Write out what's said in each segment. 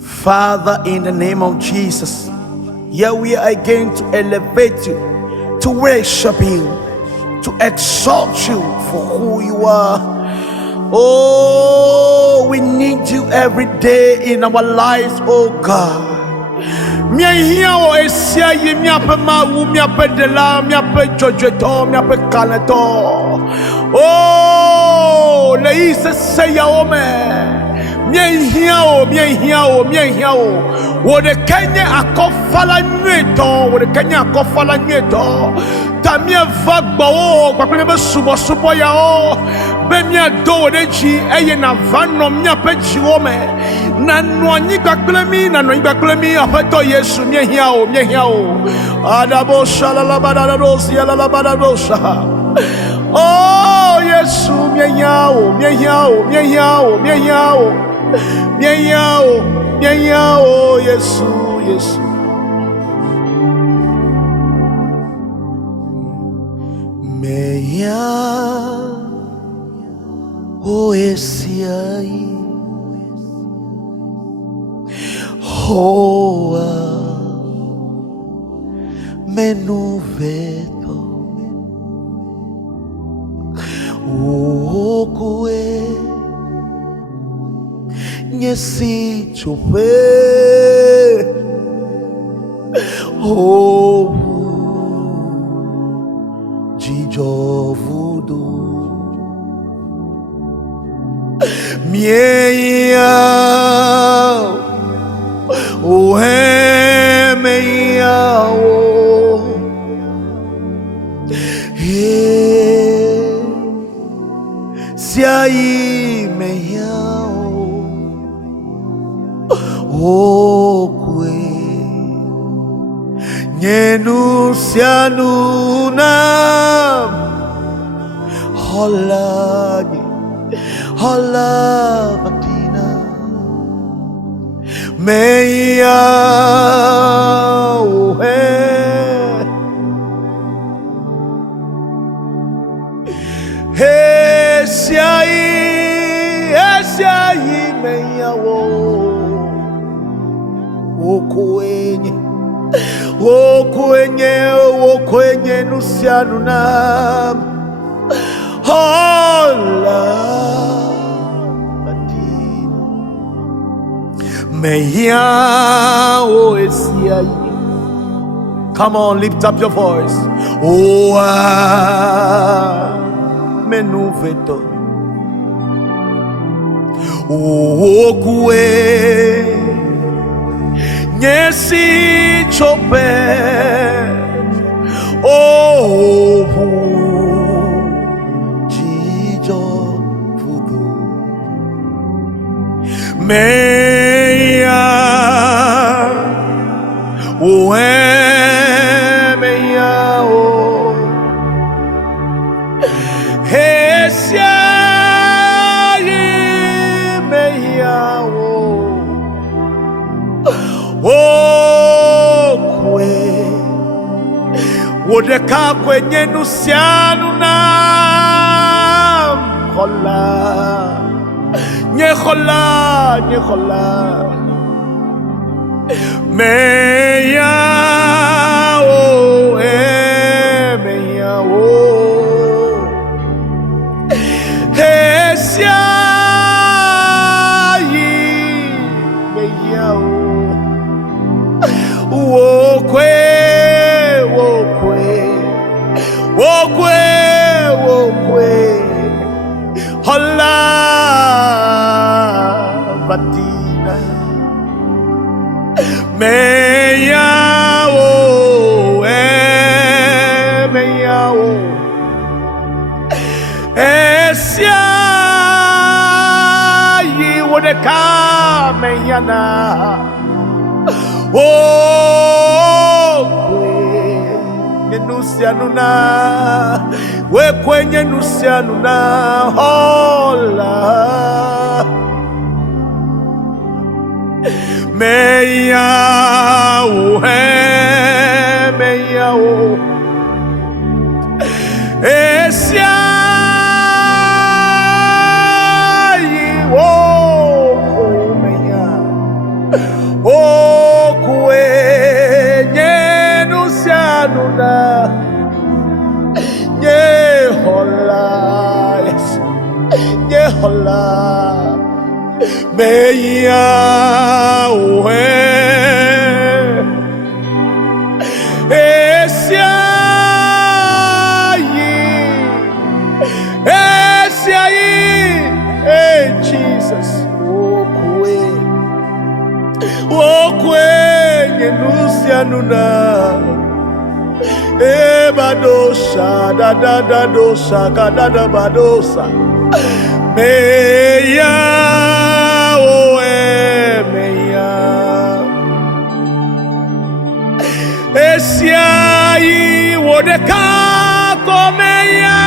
Father, in the name of Jesus, here we are again to elevate you, to worship you, to exalt you for who you are. Oh, we need you every day in our lives, oh God. Oh, leise seya ome. Mien hiao, wo de Kenya akofala nweto, wo de Kenya akofala nweto. Tamia vagba o, kwa be subo ya o. Be mia do de chi eye na vano mia pe chi ome. Na no nyi gbaklemi apeto Yesu mien hiao. Adabo shalala badalo sia la badalo sha. Oh, Yesu mien hiao, Yesu. Meia o esse aí hoa menuveto o coe nyesi chope oh jijovudo mieia o meia o se aí meia o que nyenu sianuna hola batina meia o esse aí meia o kwenye nusianu nam hola batina meia o esse aí. Come on, lift up your voice. Oh, menuveto o kwe nyesi chope oh jijo vudu meia o meia o esse aí meia o kwe wodeka kwenye nusianu na hola nye meya o meya o hesia meya o kwe hola batina meya o meya o esia yi wodeka meya na nusianuna we kwenye nusianuna hola meya o meya o esia yi wo meya Hey, Jesus. Badosa, da da da dosa, da da badosa. Meya, oh meya. Esiai wodeka komeya.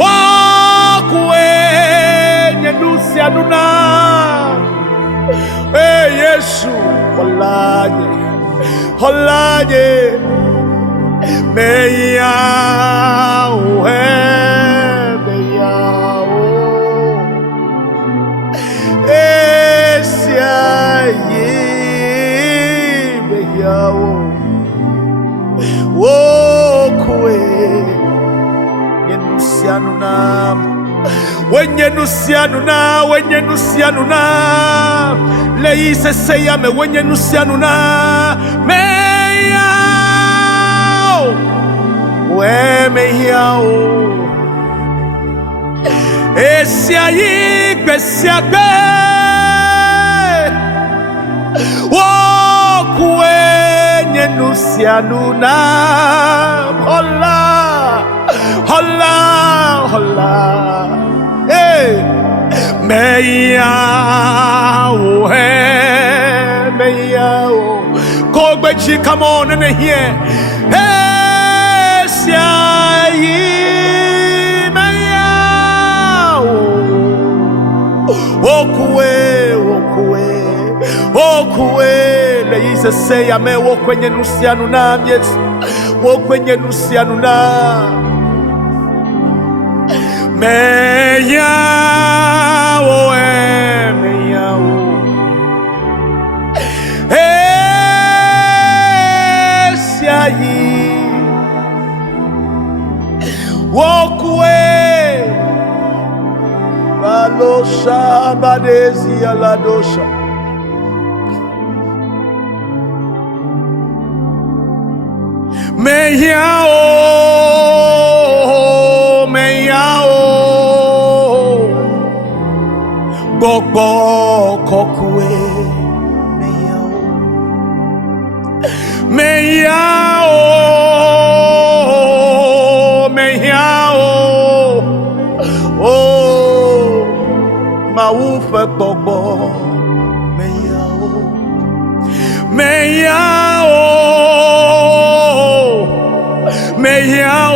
Wakwe nyenusia nuna. Yesu, holaje, holaje. Meya, oh meya, oh. Esiai meya, oh kwe yenusianuna. Wenyenusianuna leise seyame wenyenusianuna meya we meya esiayi gbesiagbe wo wenyenusianuna hola hola hola. Hey, meya, oh, hey, meya, oh. Kogbeji, come on in here. Hey, siayi, meya, oh. Okwe, leise seya me wokwenye nusianu na Yesu, wokwenye nusianu na. Meya, oh, meya, oh. Siayi, wokwe, balosha, badezi aladosha. Meya, oh, meya, oh. Gbogbo kokwe meya o, meya o, meya o, oh mawufe gbogbo meya o, meya o, meya o,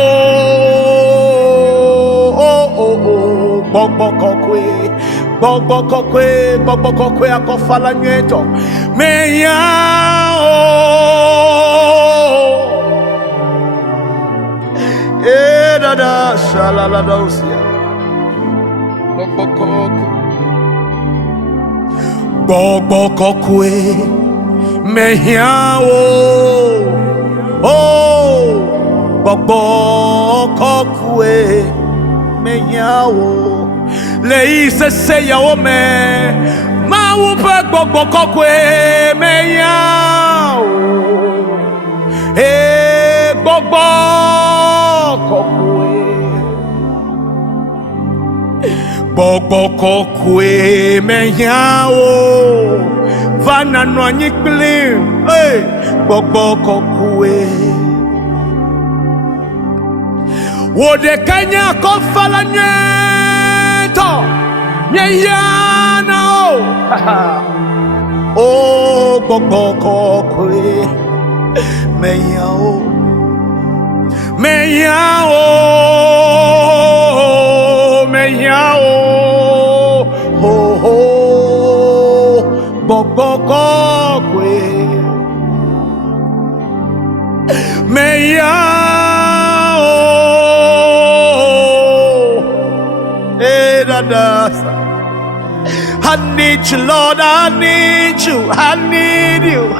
oh gbogbo kokwe. Gbogbo kokwe akofala nyeto meya o dada shalala dosia gbogbo kokwe meya o gbogbo kokwe meya o leise seya o me mawupe gbogbo kokwe meya o gbogbo kokwe meya o vana no anyikpli gbogbo kokwe wode kanya kofala nyeto nyeyana o gbogbo kokwe meya o meya o meya o gbogbo kokwe meya I need you, Lord, I need you, I need you,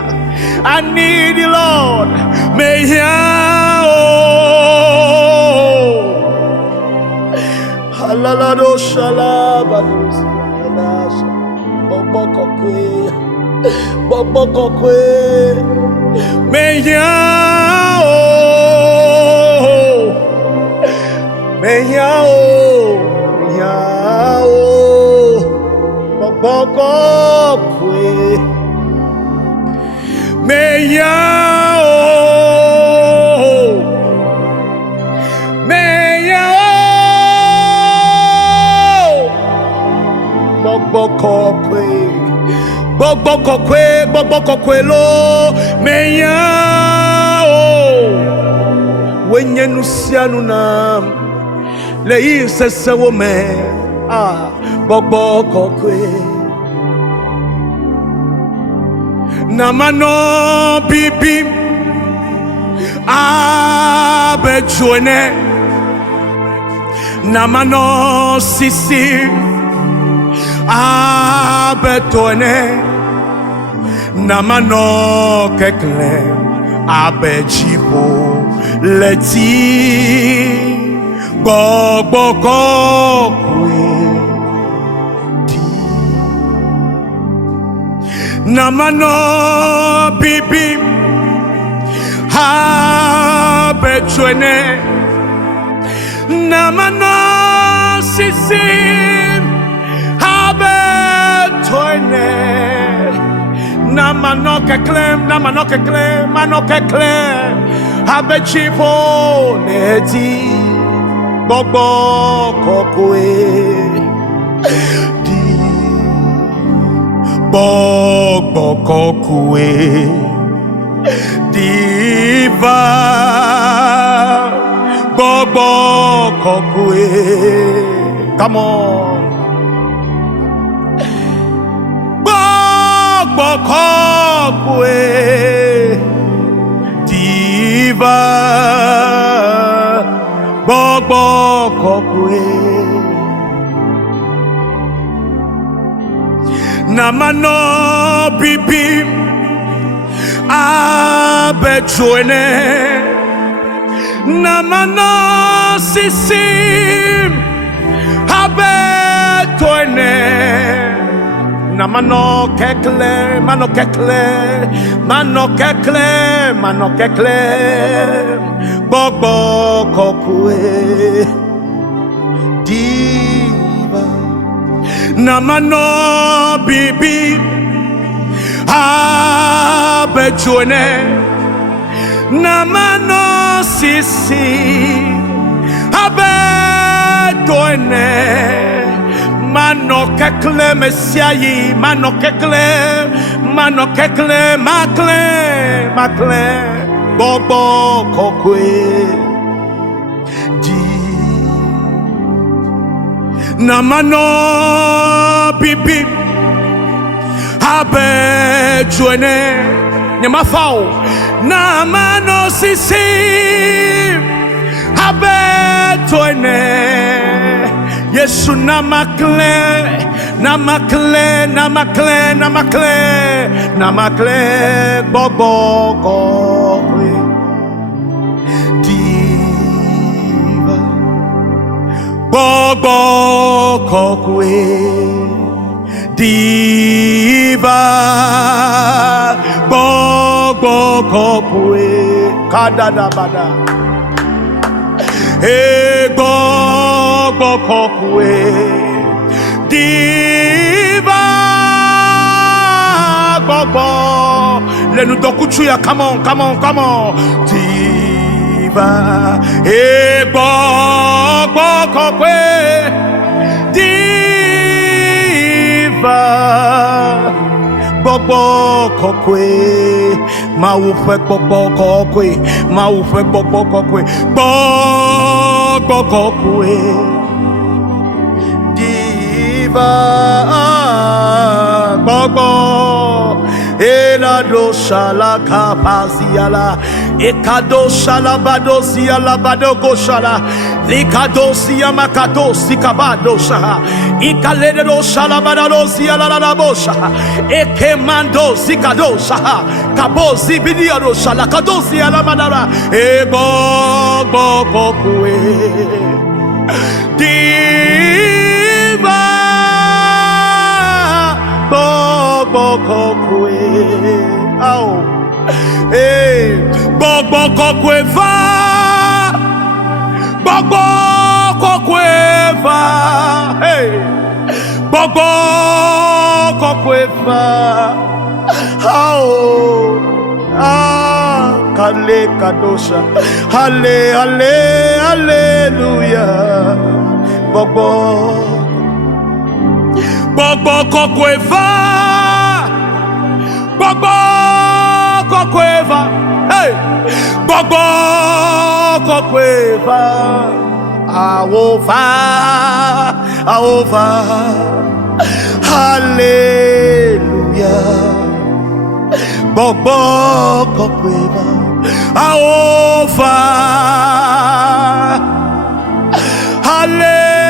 I need you, Lord. May Bokwe, Menyao, Menyao, Bokwe, Menyao, Bokwe lo, Menyao, Wenye nusianu nam, Lei se wome, Bokwe. Namano bibi abejuene, namano sisi abetone, namano kekle abejibo leti gbogbo namano bibi ha bejuene, namano sisi ha bejuene, namano kekle ha bejibo leti gbogbo kokwe Bokwe diva Bokwe. Come on. Bokwe diva Bokwe. Namano bibi abejuene, namano sisi abetoene, namano kekle Bokwe diva. Namano bibi abejuene, namano sisi abetoene, mano kekle mesiayi, mano kekle makle bobo kokwe namano bibi abejuene, nyamafao namano sisi abetoene, Yesu namakle bobo kokwe diva bobo kokwe diva bobo kokwe kadadabada bobo kokwe diva bobo lenu dokuchuya come on diva bobo kokwe diva bobo kokwe mawufe bobo kokwe bobo kokwe diva bobo Eladosa la kapaziala, ekadosa la badosia la badogosala, likadosia makadosi kabadosa, ikaledosa la badadosia la bosa, ekemando zikadosa, kabozi bidiadosa la kadosia la madara, ebo kwe diva. kokwe. Ao. Gbogbo kokwe va. Gbogbo kokwe va. Gbogbo kokwe va. Ao. Kale kadosha. Hallelujah. Gbogbo kokwe va. Gbogbo kokwe va. Gbogbo kokwe va. Aova. Hallelujah. Gbogbo kokwe va. Aova. Hallelujah.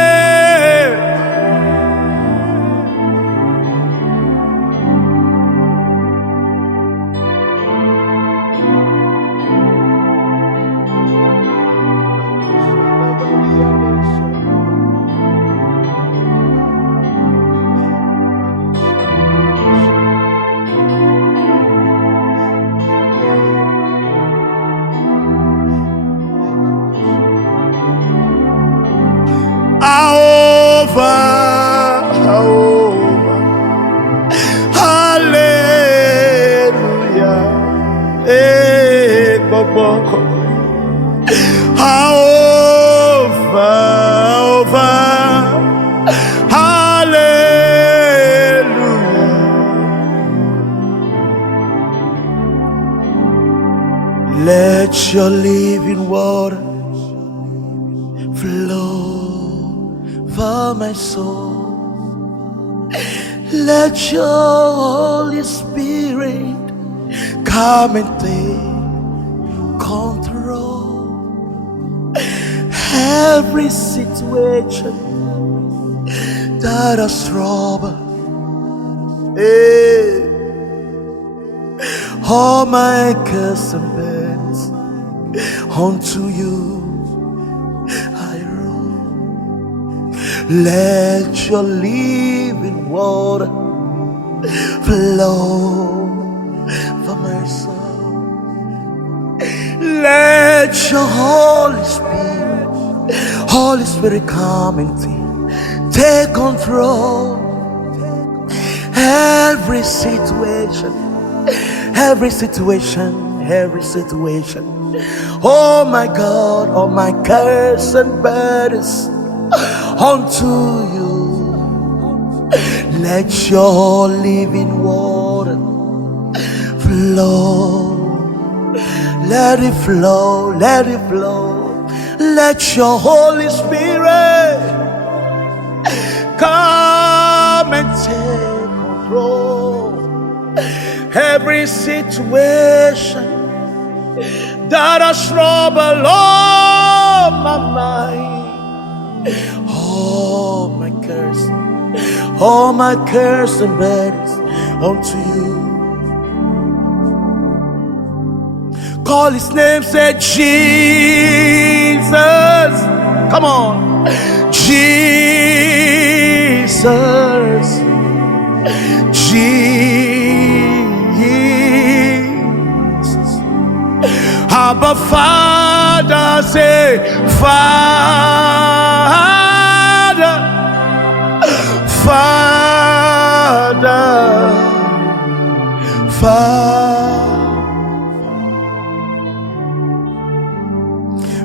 Hallelujah. Hallelujah. Let your living water flow for my soul. Let your Holy Spirit come and take control. Every situation that has troubled, all my cares and burdens unto you. Let your living water flow for my soul. Let your Holy Spirit come and take control. Every situation. Oh my God, all my cares and burdens unto you. Let your living water flow. Let it flow. Let your Holy Spirit come and take control. Every situation that has troubled my mind, all my cares and burdens unto you. Call his name, say Jesus. Come on. Jesus. Abba Father, say Father, Father, Father.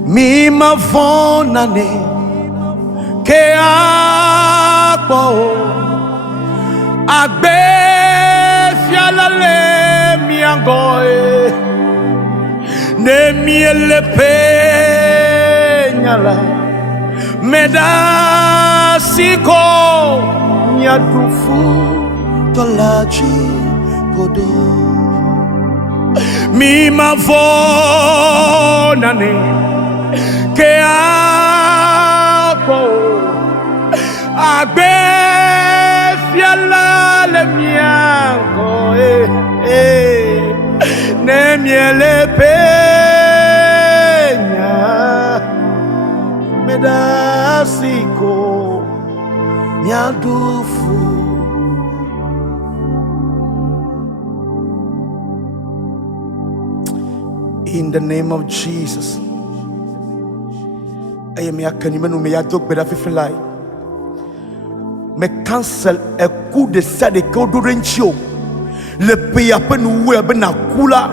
Mi ma vonane ke akpo agbe fialale mi angoe. Ne miele peñala medasiko nyadufu tolaji godo mi mavonane ke ako agbe fiala le miango ne miele peña medasiko nyadufu In the name of Jesus. Aye me akani menu me ya dog beda fifilai. Me cancel a coup de sade ko do renchio. Le pays apen ou e ben akula.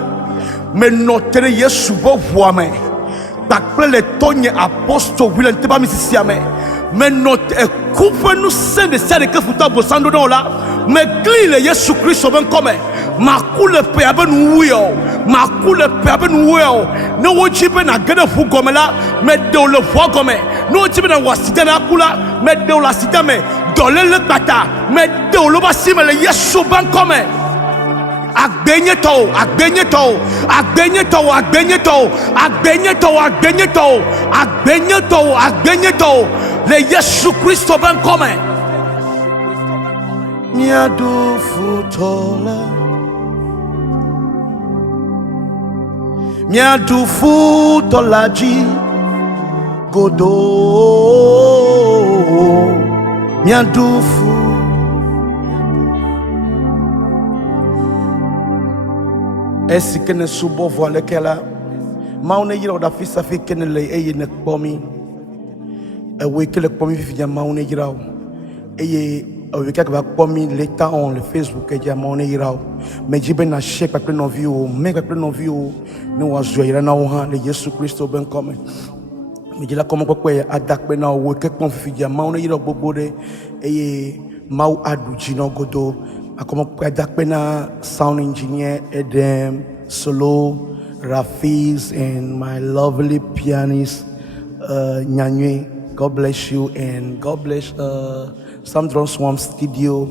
Me notere Yesu bo voame. Bakple le tonye aposto wilen teba misisiame. Me note e coupe nous saint de sade ke futa bosando don la. Me gli le Yesu Christ ben come. Makule pe aben uyo. Makule pe aben uyo. No wojibe na gede fu gomela. Me de le fu gome. No wojibe na wasita na kula. Me de la sita me. Dole le bata. Me de lo basime le Yesu ben come. Agbenyeto, agbenyeto, agbenyeto, agbenyeto, agbenyeto, agbenyeto, agbenyeto, agbenyeto. Le Yesu Christ ben come. Miadu futola. Miadu futolaji godo. Miadu fu. Esi kene subo voile kela. Maune yiro da fisa fi kene le eye ne kpomi. Ewe kele kpomi fi ja maune yiro. Eye ewe keke ba kpomi later on le Facebook eja maune yiro. Me jibe na shake pa no view, make pa no view. No was joyira na oha le Yesu Christo ben come. Me jila komo kwekwe adak pe na wo keke pon fi ja maune yiro gbogbo de eye mau adu jino godo. Akomo na sound engineer Edem, Solo, Rafiz, and my lovely pianist Nyanywe. God bless you, and God bless Sam Drum Swamp Studio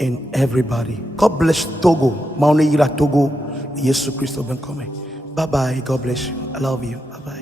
and everybody. God bless Togo, Maune Ira Togo, Jesus Christ ben coming. Bye bye. God bless you. I love you. Bye bye.